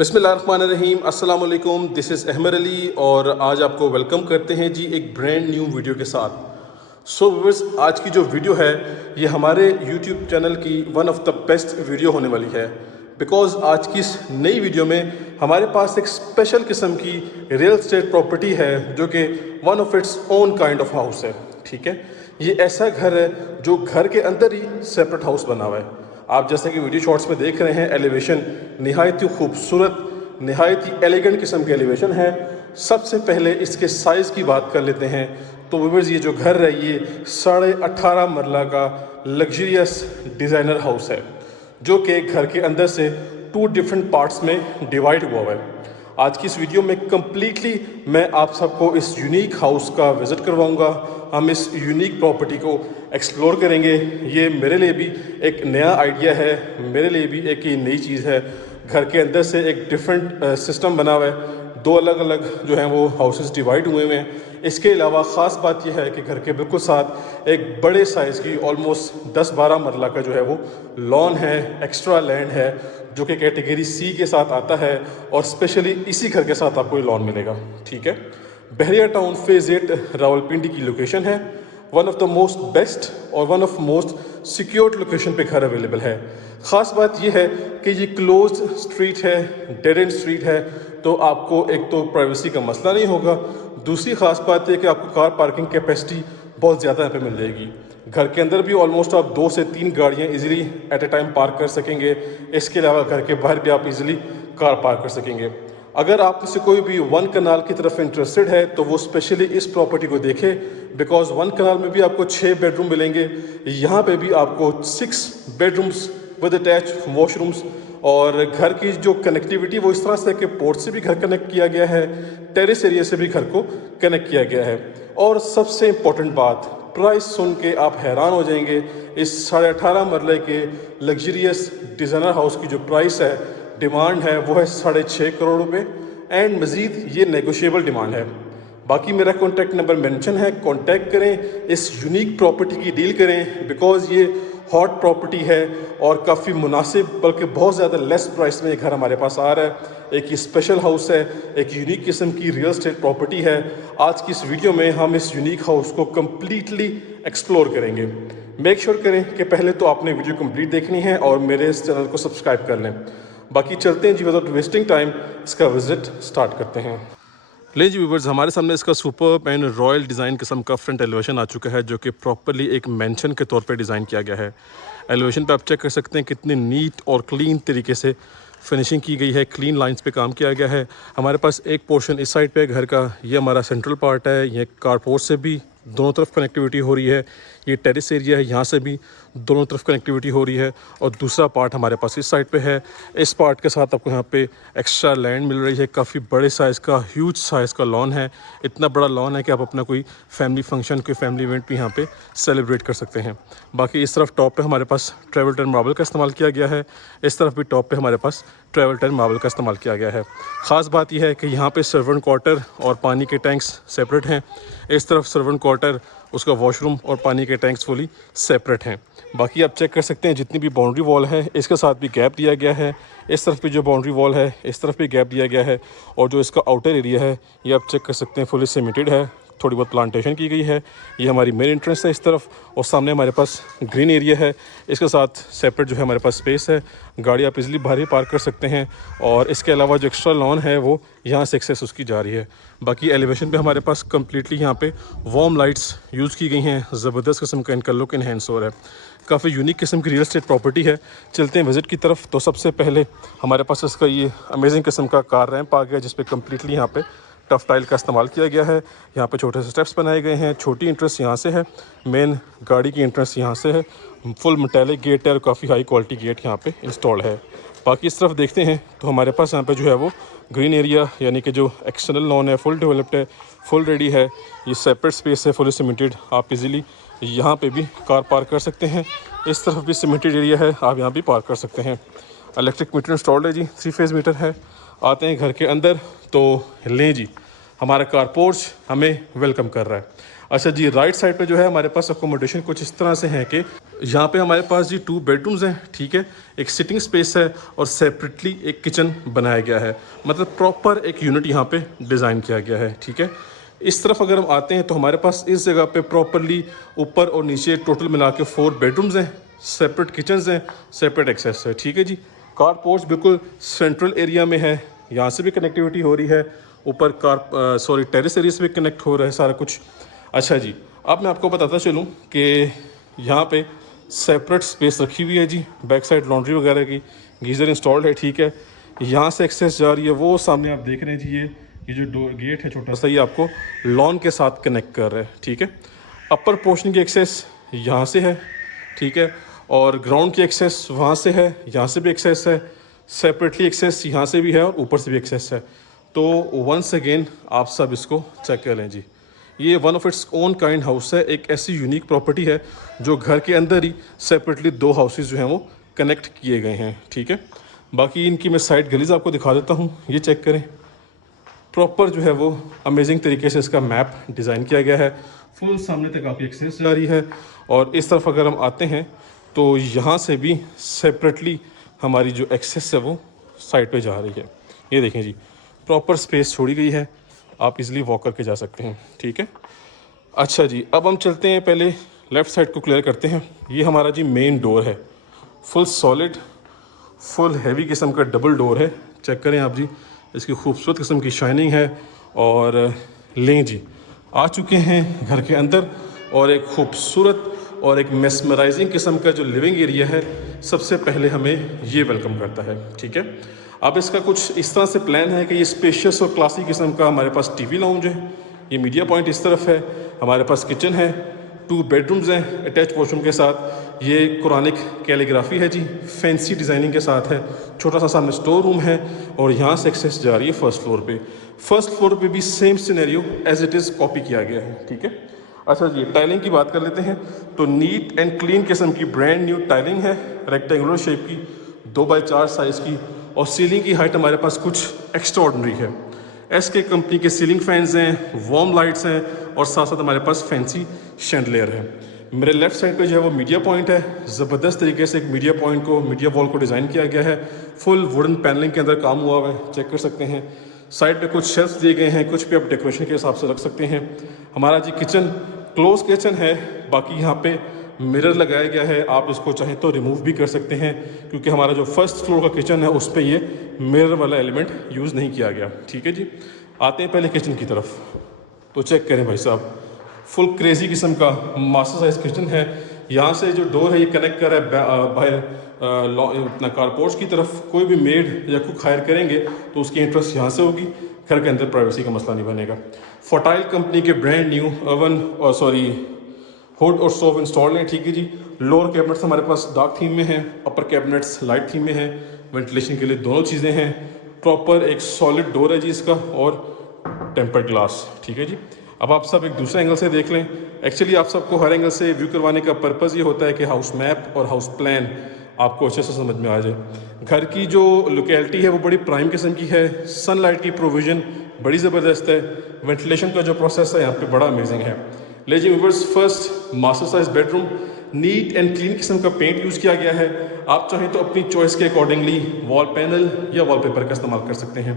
बिस्मिल्लाहिर्रहमानिर्रहीम, अस्सलाम वालेकुम। दिस इज़ अहमद अली और आज आपको वेलकम करते हैं जी एक ब्रांड न्यू वीडियो के साथ। सो व्यूअर्स, आज की जो वीडियो है ये हमारे यूट्यूब चैनल की one of the best video होने वाली है, बिकॉज़ आज की इस नई वीडियो में हमारे पास एक स्पेशल किस्म की रियल एस्टेट प्रॉपर्टी है जो कि one of its own kind of house है। ठीक है, ये ऐसा घर है जो घर के अंदर ही सेपरेट हाउस बना हुआ है। आप जैसे कि वीडियो शॉट्स में देख रहे हैं, एलिवेशन नहायत ही खूबसूरत, नहायत ही एलिगेंट किस्म की एलिवेशन है। सबसे पहले इसके साइज़ की बात कर लेते हैं तो व्यूअर्स, ये जो घर है ये 18.5 मरला का लग्जरियस डिज़ाइनर हाउस है जो कि घर के अंदर से 2 डिफरेंट पार्ट्स में डिवाइड हुआ है। आज की इस वीडियो में कम्प्लीटली मैं आप सबको इस यूनिक हाउस का विज़िट करवाऊंगा। हम इस यूनिक प्रॉपर्टी को एक्सप्लोर करेंगे। ये मेरे लिए भी एक नया आइडिया है, मेरे लिए भी एक ये नई चीज़ है। घर के अंदर से एक डिफरेंट सिस्टम बना हुआ है, 2 अलग अलग जो हैं वो हाउसेस डिवाइड हुए हुए हैं। इसके अलावा ख़ास बात यह है कि घर के बिल्कुल साथ एक बड़े साइज़ की ऑलमोस्ट 10-12 मरला का जो है वो लॉन है, एक्स्ट्रा लैंड है जो कि कैटेगरी सी के साथ आता है और स्पेशली इसी घर के साथ आपको ये लॉन मिलेगा। ठीक है, बहरिया टाउन फेज़ 8 रावलपिंडी की लोकेशन है। One of the most best और one of most secured location पे घर अवेलेबल है। ख़ास बात यह है कि ये क्लोज स्ट्रीट है, डेड एंड स्ट्रीट है, तो आपको एक तो प्राइवेसी का मसला नहीं होगा। दूसरी ख़ास बात यह कि आपको कार पार्किंग कैपेसिटी बहुत ज़्यादा यहाँ पे मिल जाएगी। घर के अंदर भी ऑलमोस्ट आप 2 से 3 गाड़ियाँ easily at a time park कर सकेंगे। इसके अलावा घर के बाहर भी आप इजीली कार पार्क कर सकेंगे। अगर आप से कोई भी 1 कनाल की तरफ इंटरेस्टेड है तो वो स्पेशली इस प्रॉपर्टी को देखे, बिकॉज 1 कनाल में भी आपको 6 बेडरूम मिलेंगे। यहाँ पे भी आपको 6 बेडरूम्स विद अटैच वॉशरूम्स और घर की जो कनेक्टिविटी वो इस तरह से कि पोर्ट से भी घर कनेक्ट किया गया है, टेरेस एरिया से भी घर को कनेक्ट किया गया है। और सबसे इम्पोर्टेंट बात, प्राइस सुन के आप हैरान हो जाएंगे। इस 18.5 मरले के लग्जरियस डिज़ाइनर हाउस की जो प्राइस है, डिमांड है, वो है 6.5 करोड़ रुपए एंड मज़ीद ये नेगोशिएबल डिमांड है। बाकी मेरा कॉन्टैक्ट नंबर मेंशन है, कॉन्टैक्ट करें, इस यूनिक प्रॉपर्टी की डील करें, बिकॉज़ ये हॉट प्रॉपर्टी है और काफ़ी मुनासिब बल्कि बहुत ज़्यादा लेस प्राइस में ये घर हमारे पास आ रहा है। एक ये स्पेशल हाउस है, एक यूनिक किस्म की रियल एस्टेट प्रॉपर्टी है। आज की इस वीडियो में हम इस यूनिक हाउस को कम्प्लीटली एक्सप्लोर करेंगे। मेक श्योर करें कि पहले तो आपने वीडियो कंप्लीट देखनी है और मेरे इस चैनल को सब्सक्राइब कर लें। बाकी चलते हैं जी, विदाउट वेस्टिंग टाइम इसका विजिट स्टार्ट करते हैं। ले जी व्यूअर्स, हमारे सामने इसका सुपर्ब एंड रॉयल डिज़ाइन किस्म का फ्रंट एलिवेशन आ चुका है जो कि प्रॉपरली एक मेंशन के तौर पे डिज़ाइन किया गया है। एलिवेशन पे आप चेक कर सकते हैं कितनी नीट और क्लीन तरीके से फिनिशिंग की गई है, क्लीन लाइंस पे काम किया गया है। हमारे पास एक पोर्शन इस साइड पे घर का, ये हमारा सेंट्रल पार्ट है, ये कारपोर्ट से भी दोनों तरफ कनेक्टिविटी हो रही है। ये टेरेस एरिया है, यहाँ से भी दोनों तरफ कनेक्टिविटी हो रही है। और दूसरा पार्ट हमारे पास इस साइड पे है। इस पार्ट के साथ आपको यहाँ पे एक्स्ट्रा लैंड मिल रही है। काफ़ी बड़े साइज़ का, ह्यूज साइज़ का लॉन है। इतना बड़ा लॉन है कि आप अपना कोई फैमिली फंक्शन, कोई फैमिली इवेंट भी यहाँ पे सेलिब्रेट कर सकते हैं। बाकी इस तरफ टॉप पे हमारे पास ट्रेवल टर्न मार्बल का इस्तेमाल किया गया है। इस तरफ भी टॉप पे हमारे पास ट्रेवल टर्न मार्बल का इस्तेमाल किया गया है। ख़ास बात यह है कि यहाँ पे सर्वेंट क्वार्टर और पानी के टैंक्स सेपरेट हैं। इस तरफ सर्वेंट क्वार्टर, उसका वॉशरूम और पानी के टैंक्स फुली सेपरेट हैं। बाकी आप चेक कर सकते हैं जितनी भी बाउंड्री वॉल है इसके साथ भी गैप दिया गया है। इस तरफ भी जो बाउंड्री वॉल है इस तरफ भी गैप दिया गया है। और जो इसका आउटर एरिया है ये आप चेक कर सकते हैं फुली सीमेंटेड है, थोड़ी बहुत प्लांटेशन की गई है। ये हमारी मेन एंट्रेंस है इस तरफ और सामने हमारे पास ग्रीन एरिया है। इसके साथ सेपरेट जो है हमारे पास स्पेस है, गाड़ी आप इजीली बाहर ही पार्क कर सकते हैं। और इसके अलावा जो एक्स्ट्रा लॉन है वो यहाँ से एक्सेस उसकी जा रही है। बाकी एलिवेशन पे हमारे पास कम्प्लीटली यहाँ पे वार्म लाइट्स यूज़ की गई हैं। ज़बरदस्त किस्म का इनका लुक इन्हेंस हो रहा है। काफ़ी यूनिक किस्म की रियल एस्टेट प्रॉपर्टी है। चलते हैं विज़िट की तरफ। तो सबसे पहले हमारे पास इसका ये अमेजिंग किस्म का कार रैंप आ गया जिस पे कम्प्लीटली यहाँ पे टफ टाइल का इस्तेमाल किया गया है। यहाँ पे छोटे से स्टेप्स बनाए गए हैं। छोटी इंट्रेंस यहाँ से है, मेन गाड़ी की इंट्रेंस यहाँ से है। फुल मेटालिक गेट है और काफ़ी हाई क्वालिटी गेट यहाँ पे इंस्टॉल है। बाकी इस तरफ देखते हैं तो हमारे पास यहाँ पे जो है वो ग्रीन एरिया यानी कि जो एक्सटर्नल लॉन है फुल डेवलप्ड है, फुल रेडी है। ये सेपरेट स्पेस है, फुली सीमेंटेड। आप इजीली यहाँ पे भी कार पार्क कर सकते हैं। इस तरफ भी सीमेंटेड एरिया है, आप यहाँ भी पार्क कर सकते हैं। इलेक्ट्रिक मीटर इंस्टॉल्ड है जी, 3 फेज़ मीटर है। आते हैं घर के अंदर तो लें जी, हमारा कार पोर्च हमें वेलकम कर रहा है। अच्छा जी, राइट साइड पे जो है हमारे पास अकोमोडेशन कुछ इस तरह से है कि यहाँ पे हमारे पास जी 2 बेडरूम्स हैं, ठीक है, एक सिटिंग स्पेस है और सेपरेटली एक किचन बनाया गया है। मतलब प्रॉपर एक यूनिट यहाँ पे डिज़ाइन किया गया है, ठीक है। इस तरफ अगर हम आते हैं तो हमारे पास इस जगह पे प्रॉपरली ऊपर और नीचे टोटल मिला के 4 बेडरूम्स हैं, सेपरेट किचन्स हैं, सेपरेट एक्सेस है, ठीक है जी। कार पोर्च बिल्कुल सेंट्रल एरिया में है, यहाँ से भी कनेक्टिविटी हो रही है, ऊपर टेरेस एरिया से भी कनेक्ट हो रहा है सारा कुछ। अच्छा जी, अब मैं आपको बताता चलूँ कि यहाँ पे सेपरेट स्पेस रखी हुई है जी, बैक साइड लॉन्ड्री वगैरह की, गीज़र इंस्टॉल्ड है, ठीक है। यहाँ से एक्सेस जा रही है, वो सामने आप देख रहे हैं जी, ये जो डोर गेट है छोटा सा, ये आपको लॉन के साथ कनेक्ट कर रहा है, ठीक है। अपर पोर्शन की एक्सेस यहाँ से है, ठीक है, और ग्राउंड की एक्सेस वहाँ से है, यहाँ से भी एक्सेस है, सेपरेटली एक्सेस यहाँ से भी है और ऊपर से भी एक्सेस है। तो वंस अगेन आप सब इसको चेक कर लें जी, ये one of its own kind house है, एक ऐसी यूनिक प्रॉपर्टी है जो घर के अंदर ही सेपरेटली 2 हाउसेज जो हैं वो कनेक्ट किए गए हैं, ठीक है। बाकी इनकी मैं साइड गलीज आपको दिखा देता हूँ, ये चेक करें, प्रॉपर जो है वो अमेजिंग तरीके से इसका मैप डिज़ाइन किया गया है, फुल सामने तक आपकी एक्सेस जा रही है। और इस तरफ अगर हम आते हैं तो यहाँ से भी सेपरेटली हमारी जो एक्सेस है वो साइड पे जा रही है, ये देखें जी, प्रॉपर स्पेस छोड़ी गई है, आप इजीली वॉक करके जा सकते हैं, ठीक है। अच्छा जी, अब हम चलते हैं, पहले लेफ़्ट साइड को क्लियर करते हैं। ये हमारा जी मेन डोर है, फुल सॉलिड फुल हैवी किस्म का डबल डोर है, चेक करें आप जी, इसकी खूबसूरत किस्म की शाइनिंग है। और लें जी, आ चुके हैं घर के अंदर, और एक खूबसूरत और एक मेस्मराइजिंग किस्म का जो लिविंग एरिया है सबसे पहले हमें ये वेलकम करता है, ठीक है। अब इसका कुछ इस तरह से प्लान है कि ये स्पेशियस और क्लासी किस्म का हमारे पास टीवी लाउंज है, ये मीडिया पॉइंट इस तरफ है, हमारे पास किचन है, 2 बेडरूम्स हैं अटैच वॉशरूम के साथ, ये कुरानिक कैलीग्राफी है जी, फैंसी डिज़ाइनिंग के साथ है, छोटा सा सामने स्टोर रूम है, और यहाँ से एक्सेस जा रही है फर्स्ट फ्लोर पे। फर्स्ट फ्लोर पे भी same scenario as it is copy किया गया है, ठीक है। अच्छा जी, टाइलिंग की बात कर लेते हैं तो नीट एंड क्लीन किस्म की ब्रांड न्यू टाइलिंग है, रेक्टेंगुलर शेप की, 2x4 साइज़ की, और सीलिंग की हाइट हमारे पास कुछ एक्स्ट्रॉर्डनरी है। SK कंपनी के सीलिंग फैंस हैं, वार्म लाइट्स हैं, और साथ साथ हमारे पास फैंसी शैंडलियर है। मेरे लेफ्ट साइड पे जो है वो मीडिया पॉइंट है, ज़बरदस्त तरीके से एक मीडिया वॉल को डिज़ाइन किया गया है, फुल वुडन पैनलिंग के अंदर काम हुआ हुआ है, चेक कर सकते हैं। साइड पे कुछ शेल्फ्स दिए गए हैं, कुछ पे आप डेकोरेशन के हिसाब से रख सकते हैं। हमारा जी किचन क्लोज किचन है, बाकी यहाँ पे मिरर लगाया गया है, आप इसको चाहें तो रिमूव भी कर सकते हैं, क्योंकि हमारा जो फर्स्ट फ्लोर का किचन है उस पर ये मिरर वाला एलिमेंट यूज़ नहीं किया गया, ठीक है जी। आते हैं पहले किचन की तरफ, तो चेक करें भाई साहब, फुल क्रेजी किस्म का मास्टर साइज किचन है। यहाँ से जो डोर है ये कनेक्ट कर रहा है बाहर अपना कारपोर्च की तरफ। कोई भी मेड या कुक हायर करेंगे तो उसकी इंटरेस्ट यहाँ से होगी, घर के अंदर प्राइवेसी का मसला नहीं बनेगा। फोर्टाइल कंपनी के ब्रांड न्यू ओवन और हुड और स्टोव इंस्टॉल्ड हैं, ठीक है जी। लोअर कैबिनेट्स हमारे पास डार्क थीम में हैं, अपर कैबिनेट्स लाइट थीम में हैं, वेंटिलेशन के लिए दोनों चीज़ें हैं। प्रॉपर एक सॉलिड डोर है जी इसका, और टेम्पर्ड ग्लास, ठीक है जी। अब आप सब एक दूसरे एंगल से देख लें। एक्चुअली आप सबको हर एंगल से व्यू करवाने का पर्पज़ ये होता है कि हाउस मैप और हाउस प्लान आपको अच्छे से समझ में आ जाए। घर की जो लोकेलिटी है वो बड़ी प्राइम किस्म की है, सनलाइट की प्रोविज़न बड़ी ज़बरदस्त है, वेंटिलेशन का जो प्रोसेस है यहाँ पे बड़ा अमेजिंग है। Lazing viewers, first master size bedroom, neat and clean किस्म का पेंट यूज़ किया गया है। आप चाहें तो अपनी चॉइस के अकॉर्डिंगली वॉल पैनल या वॉलपेपर का इस्तेमाल कर सकते हैं।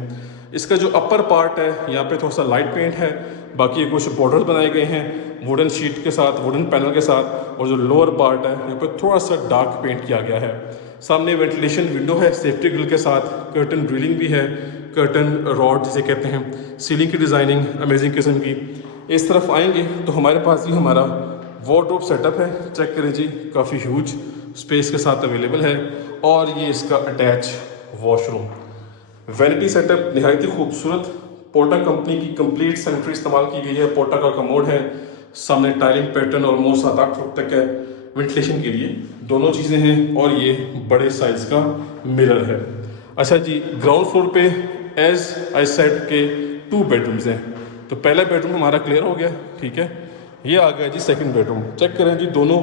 इसका जो अपर पार्ट है यहाँ पे थोड़ा सा लाइट पेंट है, बाकी कुछ बॉर्डर्स बनाए गए हैं वुडन शीट के साथ, वुडन पैनल के साथ, और जो लोअर पार्ट है यहाँ पे थोड़ा सा डार्क पेंट किया गया है। सामने वेंटिलेशन विंडो है सेफ्टी ग्रिल के साथ, कर्टन ड्रिलिंग भी है, कर्टन रॉड जिसे कहते हैं। सीलिंग की डिज़ाइनिंग अमेजिंग किस्म की। इस तरफ आएंगे तो हमारे पास ही हमारा वार्डरोब सेटअप है, चेक करें जी, काफ़ी ह्यूज स्पेस के साथ अवेलेबल है। और ये इसका अटैच वॉशरूम, वैनिटी सेटअप निहायत ही खूबसूरत, पोर्टा कंपनी की कंप्लीट सैनिटरी इस्तेमाल की गई है। पोर्टा का कमोड है, सामने टाइलिंग पैटर्न ऑलमोस्ट 7-8 फुट तक है, वेंटिलेशन के लिए दोनों चीज़ें हैं, और ये बड़े साइज़ का मिरर है। अच्छा जी, ग्राउंड फ्लोर पे एज आई सेड के 2 बेडरूम्स हैं। तो पहला बेडरूम हमारा क्लियर हो गया, ठीक है। ये आ गया जी सेकंड बेडरूम, चेक करें जी, दोनों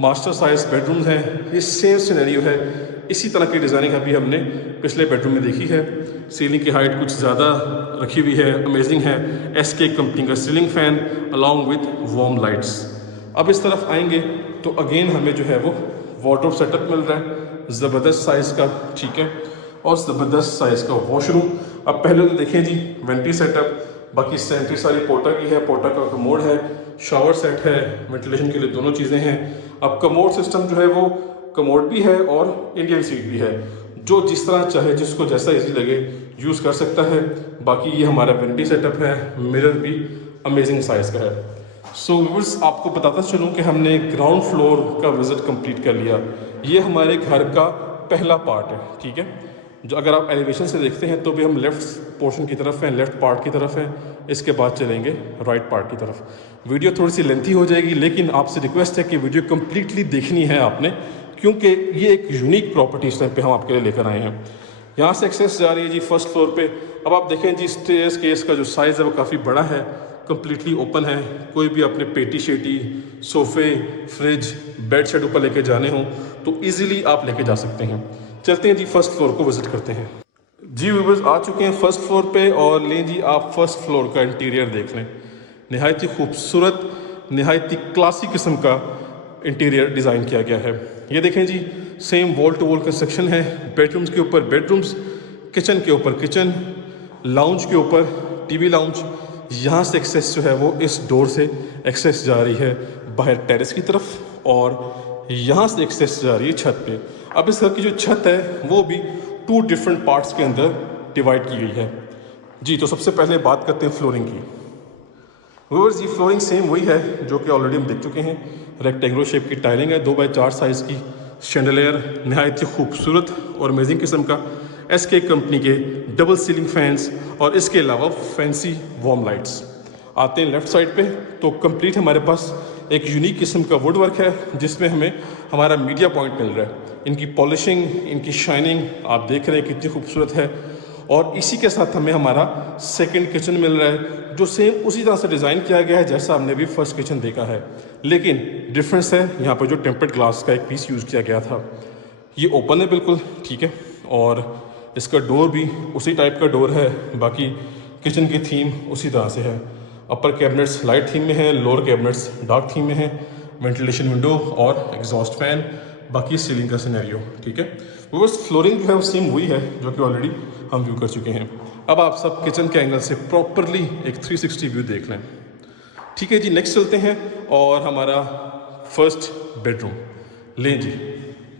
मास्टर साइज बेडरूम्स हैं। ये सेम सिनेरियो है, इसी तरह की डिज़ाइनिंग अभी हमने पिछले बेडरूम में देखी है। सीलिंग की हाइट कुछ ज़्यादा रखी हुई है, अमेजिंग है। SK कंपनी का ceiling fan along with warm lights. अब इस तरफ आएंगे तो अगेन हमें जो है वो वार्डरोब सेटअप मिल रहा है ज़बरदस्त साइज़ का, ठीक है, और ज़बरदस्त साइज़ का वॉशरूम। अब पहले तो देखें जी वेंटी सेटअप, बाकी सेंट्री सारी पोर्टा की है, पोर्टा का कमोड है, शावर सेट है, वेंटिलेशन के लिए दोनों चीज़ें हैं। अब कमोड सिस्टम जो है वो कमोड भी है और इंडियन सीट भी है, जो जिस तरह चाहे जिसको जैसा इजी लगे यूज़ कर सकता है। बाकी ये हमारा वेंटी सेटअप है, मिरर भी अमेजिंग साइज़ का है। सो व्यूअर्स, आपको बताता चलूँ कि हमने ग्राउंड फ्लोर का विज़िट कंप्लीट कर लिया। ये हमारे घर का पहला पार्ट है, ठीक है। जो अगर आप एलिवेशन से देखते हैं तो भी हम लेफ़्ट पोर्शन की तरफ हैं, लेफ़्ट पार्ट की तरफ हैं। इसके बाद चलेंगे राइट पार्ट की तरफ। वीडियो थोड़ी सी लेंथी हो जाएगी, लेकिन आपसे रिक्वेस्ट है कि वीडियो कम्प्लीटली देखनी है आपने, क्योंकि ये एक यूनिक प्रॉपर्टी इस टाइम पे हम आपके लिए लेकर आए हैं। यहाँ से एक्सेस जा रही है जी फर्स्ट फ्लोर पे। अब आप देखें जी स्टेयर्स केस का जो साइज़ है वो काफ़ी बड़ा है, कम्प्लीटली ओपन है। कोई भी अपने पेटी शेटी, सोफ़े, फ्रिज, बेड शेड ऊपर लेके जाने हों तो ईज़िली आप लेके जा सकते हैं। चलते हैं जी फर्स्ट फ्लोर को विज़िट करते हैं। जी व्यूअर्स, आ चुके हैं फर्स्ट फ्लोर पे और लें जी आप फर्स्ट फ्लोर का इंटीरियर देख लें। नहायत ही खूबसूरत, नहायत ही क्लासी किस्म का इंटीरियर डिज़ाइन किया गया है। ये देखें जी, same wall to wall construction है। बेडरूम्स के ऊपर बेडरूम्स, किचन के ऊपर किचन, लाउंज के ऊपर टीवी लाउंज। यहाँ से एक्सेस जो है वो इस डोर से एक्सेस जा रही है बाहर टेरेस की तरफ, और यहाँ से एक्सेस जा रही है छत पे। अब इस घर की जो छत है वो भी 2 डिफरेंट पार्ट्स के अंदर डिवाइड की गई है जी। तो सबसे पहले बात करते हैं फ्लोरिंग की। व्यूअर्स, ये फ्लोरिंग सेम वही है जो कि ऑलरेडी हम देख चुके हैं। रेक्टेंगुलर शेप की टाइलिंग है, 2x4 साइज़ की शैंडलियर, नहायत ही खूबसूरत और अमेजिंग किस्म का। SK कंपनी के डबल सीलिंग फैंस और इसके अलावा फैंसी वार्म लाइट्स। आते हैं लेफ़्ट साइड पे तो कंप्लीट हमारे पास एक यूनिक किस्म का वुड वर्क है, जिसमें हमें हमारा मीडिया पॉइंट मिल रहा है। इनकी पॉलिशिंग, इनकी शाइनिंग आप देख रहे हैं कितनी खूबसूरत है। और इसी के साथ हमें हमारा सेकंड किचन मिल रहा है, जो सेम उसी तरह से डिज़ाइन किया गया है जैसा हमने भी फर्स्ट किचन देखा है। लेकिन डिफरेंस है यहाँ पर जो टेम्पर्ड ग्लास का एक पीस यूज़ किया गया था, ये ओपन है बिल्कुल, ठीक है, और इसका डोर भी उसी टाइप का डोर है। बाकी किचन की थीम उसी तरह से है। अपर कैबिनेट्स लाइट थीम में है, लोअर कैबिनेट्स डार्क थीम में है। वेंटिलेशन विंडो और एग्जॉस्ट फैन, बाकी सीलिंग का सिनेरियो, ठीक है। वो बस फ्लोरिंग जो है वो सेम वही है जो कि ऑलरेडी हम व्यू कर चुके हैं। अब आप सब किचन के एंगल से प्रॉपरली एक 360 व्यू देख लें, ठीक है जी। नेक्स्ट चलते हैं और हमारा फर्स्ट बेडरूम लें जी।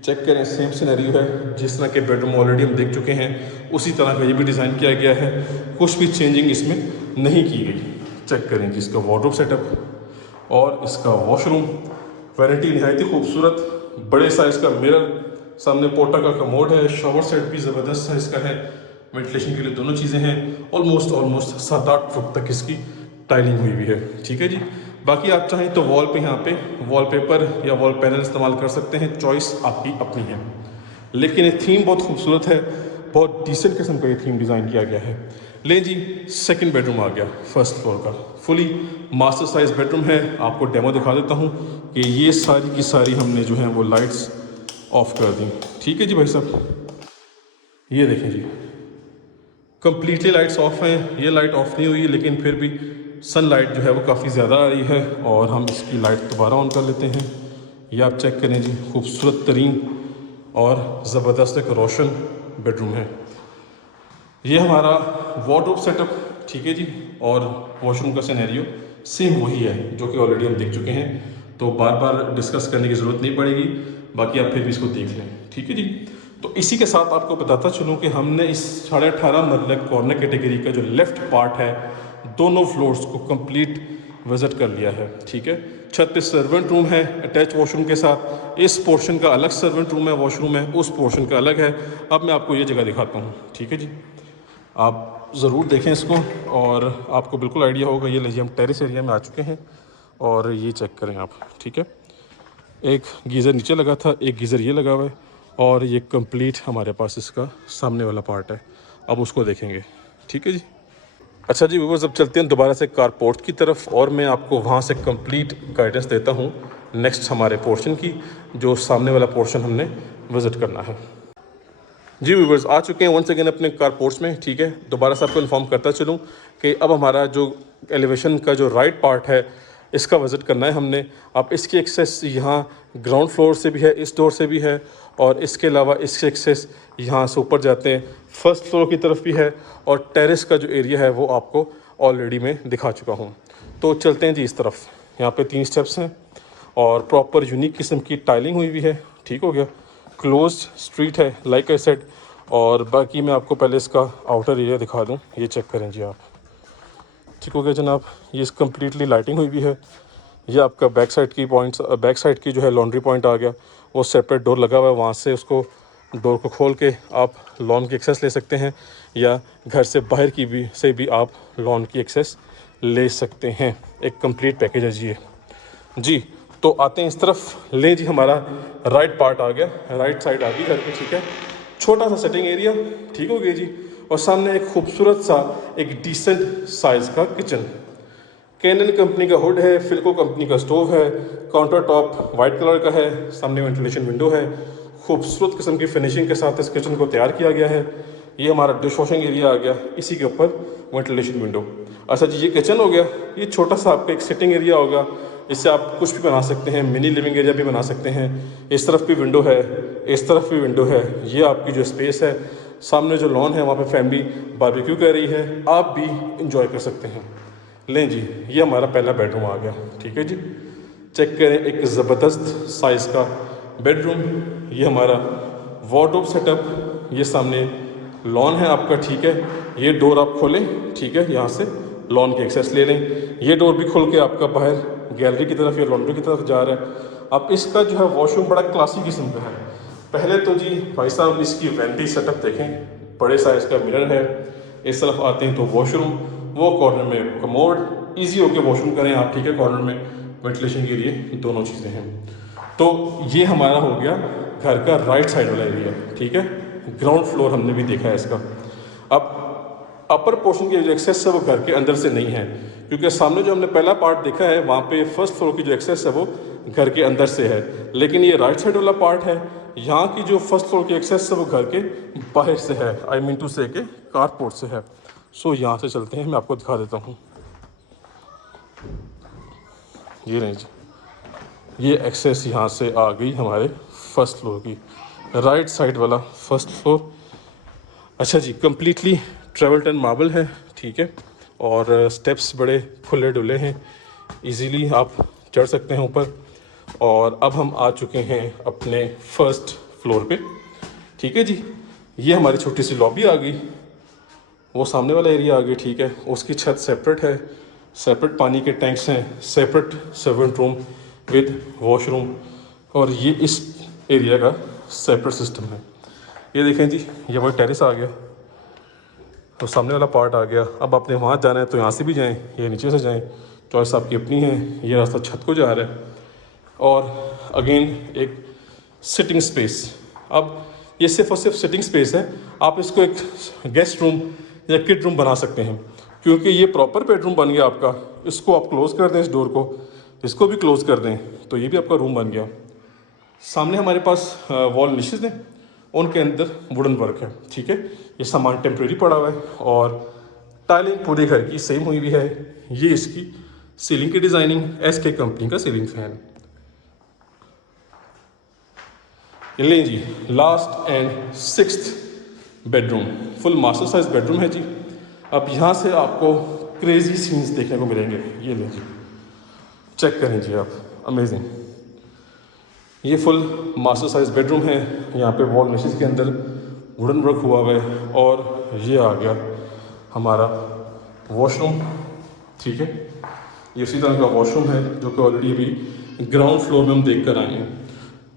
चेक करें, सेम सिनेरियो है, जिस तरह के बेडरूम ऑलरेडी हम देख चुके हैं उसी तरह का ये भी डिज़ाइन किया गया है। कुछ भी चेंजिंग इसमें नहीं की गई। चेक करें जी इसका वार्डरोब सेटअप और इसका वॉशरूम। वैरायटी नहायत ही खूबसूरत, बड़े साइज़ का मिरर, सामने पोर्टा का कमोड है, शावर सेट भी ज़बरदस्त साइज़ का है। वेंटिलेशन के लिए दोनों चीज़ें हैं। ऑलमोस्ट 7-8 फुट तक इसकी टाइलिंग हुई हुई है, ठीक है जी। बाकी आप चाहें तो वॉल पे यहाँ पे वॉलपेपर या वॉल पैनल इस्तेमाल कर सकते हैं, चॉइस आपकी अपनी है। लेकिन ये थीम बहुत खूबसूरत है, बहुत डिसेंट किस्म का ये थीम डिज़ाइन किया गया है। ले जी, सेकंड बेडरूम आ गया फर्स्ट फ्लोर का, फुली मास्टर साइज बेडरूम है। आपको डेमो दिखा देता हूँ कि ये सारी की सारी हमने जो है वो लाइट्स ऑफ कर दी, ठीक है जी भाई साहब। ये देखें जी, कंप्लीटली लाइट्स ऑफ हैं। ये लाइट ऑफ नहीं हुई है, लेकिन फिर भी सनलाइट जो है वो काफ़ी ज़्यादा आ रही है और हम इसकी लाइट दोबारा ऑन कर लेते हैं। ये आप चेक करें जी, खूबसूरत तरीन और ज़बरदस्त एक रोशन बेडरूम है। ये हमारा वार्डरोब सेटअप, ठीक है जी, और वॉशरूम का सिनेरियो सेम वही है जो कि ऑलरेडी हम देख चुके हैं, तो बार बार डिस्कस करने की ज़रूरत नहीं पड़ेगी। बाकी आप फिर भी इसको देख लें, ठीक है जी। तो इसी के साथ आपको बताता चलूँ कि हमने इस 18.5 मरले कॉर्नर कैटेगरी का जो लेफ़्ट पार्ट है, दोनों फ्लोर्स को कंप्लीट विज़िट कर लिया है, ठीक है। छत पे सर्वेंट रूम है अटैच वॉशरूम के साथ। इस पोर्शन का अलग सर्वेंट रूम है, वॉशरूम है, उस पोर्शन का अलग है। अब मैं आपको ये जगह दिखाता हूँ, ठीक है जी। आप ज़रूर देखें इसको और आपको बिल्कुल आइडिया होगा। ये लीजिए, हम टेरेस एरिया में आ चुके हैं और ये चेक करें आप, ठीक है। एक गीज़र नीचे लगा था, एक गीज़र ये लगा हुआ है और ये कंप्लीट हमारे पास इसका सामने वाला पार्ट है। अब उसको देखेंगे, ठीक है जी। अच्छा जी व्यूअर्स, अब चलते हैं दोबारा से कारपोर्ट की तरफ और मैं आपको वहाँ से कंप्लीट गाइडेंस देता हूँ नेक्स्ट हमारे पोर्शन की, जो सामने वाला पोर्शन हमने विज़िट करना है। जी व्यूवर्स, आ चुके हैं वंस अगेन अपने कारपोर्ट्स में। ठीक है, दोबारा से आपको इन्फॉर्म करता चलूँ कि अब हमारा जो एलिवेशन का जो राइट पार्ट है इसका विज़िट करना है हमने। अब इसकी एक्सेस यहाँ ग्राउंड फ्लोर से भी है, इस डोर से भी है, और इसके अलावा इसकी एक्सेस यहाँ से ऊपर जाते हैं फर्स्ट फ्लोर की तरफ भी है, और टेरेस का जो एरिया है वो आपको ऑलरेडी मैं दिखा चुका हूँ। तो चलते हैं जी इस तरफ। यहाँ पे 3 स्टेप्स हैं और प्रॉपर यूनिक किस्म की टाइलिंग हुई हुई है। ठीक हो गया, क्लोज्ड स्ट्रीट है लाइक आई सेड। और बाकी मैं आपको पहले इसका आउटर एरिया दिखा दूं, ये चेक करें जी आप। ठीक हो गया जनाब, ये इस कम्प्लीटली लाइटिंग हुई हुई है। ये आपका बैक साइड की पॉइंट्स, बैक साइड की जो है लॉन्ड्री पॉइंट आ गया, वो सेपरेट डोर लगा हुआ है, वहाँ से उसको डोर को खोल के आप लॉन की एक्सेस ले सकते हैं, या घर से बाहर की भी आप लॉन की एक्सेस ले सकते हैं। एक कंप्लीट पैकेज है जी ये। जी तो आते हैं इस तरफ। लें जी, हमारा राइट पार्ट आ गया, राइट साइड आ गई घर की। ठीक है, छोटा सा सेटिंग एरिया। ठीक हो गया जी, और सामने एक खूबसूरत सा एक डिसेंट साइज़ का किचन। कैनन कंपनी का हुड है, फिल्को कंपनी का स्टोव है, काउंटर टॉप वाइट कलर का है, सामने वेंटिलेशन विंडो है। खूबसूरत किस्म की फिनिशिंग के साथ इस किचन को तैयार किया गया है। ये हमारा डिश वॉशिंग एरिया आ गया, इसी के ऊपर वेंटिलेशन विंडो। अच्छा जी, ये किचन हो गया। ये छोटा सा आपका एक सिटिंग एरिया होगा, इससे आप कुछ भी बना सकते हैं, मिनी लिविंग एरिया भी बना सकते हैं। इस तरफ भी विंडो है, इस तरफ भी विंडो है। ये आपकी जो स्पेस है, सामने जो लॉन है वहाँ पे फैमिली बारबेक्यू कर रही है, आप भी इंजॉय कर सकते हैं। लें जी, ये हमारा पहला बेडरूम आ गया। ठीक है जी, चेक करें, एक ज़बरदस्त साइज़ का बेडरूम। ये हमारा वार्डरोब सेटअप, ये सामने लॉन है आपका। ठीक है, ये डोर आप खोलें, ठीक है, यहाँ से लॉन की एक्सेस ले लें। ये डोर भी खोल के आपका बाहर गैलरी की तरफ या लॉन्ड्री की तरफ जा रहा है। अब इसका जो है वॉशरूम बड़ा क्लासी किस्म का है। पहले तो जी भाई साहब इसकी वैनिटी सेटअप देखें, बड़े साइज़ का मिरर है। इस तरफ आते हैं तो वॉशरूम, वो कॉर्नर में कमोड, ईजी होके वॉशरूम करें आप। ठीक है, कॉर्नर में वेंटिलेशन के लिए दोनों चीज़ें हैं। तो ये हमारा हो गया घर का राइट साइड वाला एरिया। ठीक है, ग्राउंड फ्लोर हमने भी देखा है इसका। अब अपर पोर्शन की जो एक्सेस है वो घर के अंदर से नहीं है, क्योंकि सामने जो हमने पहला पार्ट देखा है वहाँ पे फर्स्ट फ्लोर की जो एक्सेस है वो घर के अंदर से है। लेकिन ये राइट साइड वाला पार्ट है, यहाँ की जो फर्स्ट फ्लोर की एक्सेस है वो घर के बाहर से है, आई मीन टू से के कारपोर्ट से है। सो यहाँ से चलते हैं, मैं आपको दिखा देता हूँ। ये रही जी, ये एक्सेस यहाँ से आ गई हमारे फर्स्ट फ्लोर की, राइट साइड वाला फर्स्ट फ्लोर। अच्छा जी, कम्प्लीटली ट्रेवल टन मार्बल है। ठीक है, और स्टेप्स बड़े खुले डुले हैं, इजीली आप चढ़ सकते हैं ऊपर। और अब हम आ चुके हैं अपने फर्स्ट फ्लोर पे। ठीक है जी, ये हमारी छोटी सी लॉबी आ गई, वो सामने वाला एरिया आ गया। ठीक है, उसकी छत सेपरेट है, सेपरेट पानी के टैंक्स हैं, separate servant room with washroom, और ये इस एरिया का सेपरेट सिस्टम है। ये देखें जी, ये वही टेरेस आ गया, तो सामने वाला पार्ट आ गया। अब आपने वहाँ जाना है तो यहाँ से भी जाएं या नीचे से जाएं, चॉइस आपकी अपनी है। ये रास्ता छत को जा रहा है, और अगेन एक सिटिंग स्पेस। अब ये सिर्फ और सिर्फ सिटिंग स्पेस है, आप इसको एक गेस्ट रूम या किड रूम बना सकते हैं, क्योंकि ये प्रॉपर बेडरूम बन गया आपका। इसको आप क्लोज़ कर दें, इस डोर को, इसको भी क्लोज़ कर दें, तो ये भी आपका रूम बन गया। सामने हमारे पास वॉल निशेज़ हैं, उनके अंदर वुडन वर्क है। ठीक है, ये सामान टेम्प्रेरी पड़ा हुआ है, और टाइलिंग पूरे घर की सेम हुई हुई है। ये इसकी सीलिंग की डिज़ाइनिंग, SK कंपनी का सीलिंग फैन। ले जी, last end 6th bedroom, full master size bedroom है जी। अब यहाँ से आपको क्रेजी सीन्स देखने को मिलेंगे। ये ले जी, चेक करें जी आप, अमेजिंग। ये फुल मास्टर साइज बेडरूम है, यहाँ पे वॉल निशेज़ के अंदर वुडन वर्क हुआ हुआ है, और ये आ गया हमारा वॉशरूम। ठीक है, ये इसी तरह का वॉशरूम है जो कि ऑलरेडी अभी ग्राउंड फ्लोर में हम देख कर आए हैं।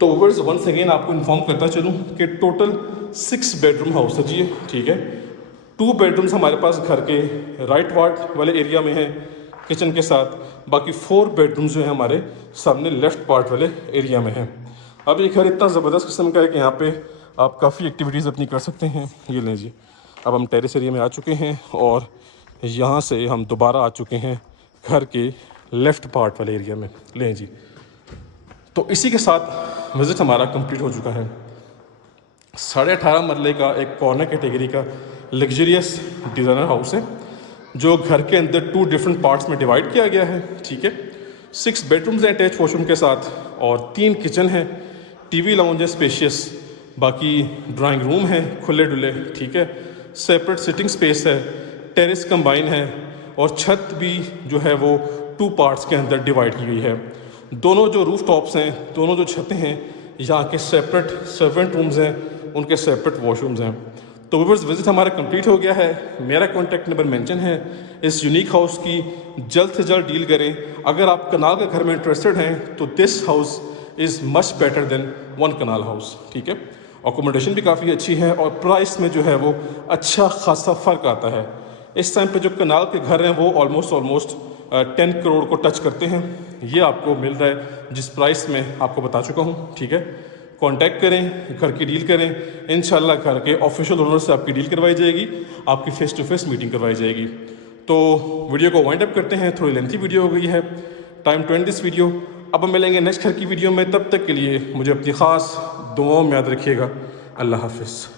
तो व्यूअर्स, वंस अगेन आपको इन्फॉर्म करता चलूँ कि टोटल 6 बेडरूम हाउस है जी। ठीक है, 2 बेडरूम्स हमारे पास घर के राइट पार्ट वाले एरिया में है किचन के साथ, बाकी 4 बेडरूम्स जो हैं हमारे सामने लेफ़्ट पार्ट वाले एरिया में है। अब ये घर इतना ज़बरदस्त किस्म का है कि यहाँ पे आप काफ़ी एक्टिविटीज़ अपनी कर सकते हैं। ये लें जी, अब हम टेरेस एरिया में आ चुके हैं, और यहाँ से हम दोबारा आ चुके हैं घर के लेफ़्ट पार्ट वाले एरिया में। लें जी, तो इसी के साथ विज़िट हमारा कंप्लीट हो चुका है। 18.5 मरले का एक कॉर्नर कैटेगरी का लग्जरियस डिज़ाइनर हाउस है जो घर के अंदर 2 डिफरेंट पार्ट्स में डिवाइड किया गया है। ठीक है, 6 बेडरूम्स हैं अटैच वॉशरूम के साथ और 3 किचन है, टीवी लाउंज है स्पेशियस, बाकी ड्राइंग रूम है खुले डुले। ठीक है, सेपरेट सिटिंग स्पेस है, टेरेस कंबाइन है और छत भी जो है वो 2 पार्ट्स के अंदर डिवाइड की गई है। दोनों जो रूफ टॉप्स हैं, दोनों जो छतें हैं, यहाँ के सेपरेट सर्वेंट रूम्स हैं, उनके सेपरेट वॉशरूम्स हैं। तो व्यूअर्स विजिट हमारा कंप्लीट हो गया है। मेरा कॉन्टैक्ट नंबर मेंशन है। इस यूनिक हाउस की जल्द से जल्द डील करें। अगर आप कनाल के घर में इंटरेस्टेड हैं तो this house is much better than 1 kanal house. ठीक है, अकोमोडेशन भी काफ़ी अच्छी है और प्राइस में जो है वो अच्छा खासा फ़र्क आता है। इस टाइम पे जो कनाल के घर हैं वो ऑलमोस्ट 10 करोड़ को टच करते हैं। ये आपको मिल रहा है जिस प्राइस में आपको बता चुका हूँ। ठीक है, कांटेक्ट करें, घर की डील करें, इंशाल्लाह घर के ऑफिशियल ओनर से आपकी डील करवाई जाएगी, आपकी फेस टू फेस मीटिंग करवाई जाएगी। तो वीडियो को वाइंड अप करते हैं, थोड़ी लेंथी वीडियो हो गई है, time to end this video. अब हम मिलेंगे नेक्स्ट घर की वीडियो में, तब तक के लिए मुझे अपनी ख़ास दुआओं में याद रखिएगा। अल्लाह हाफिज़।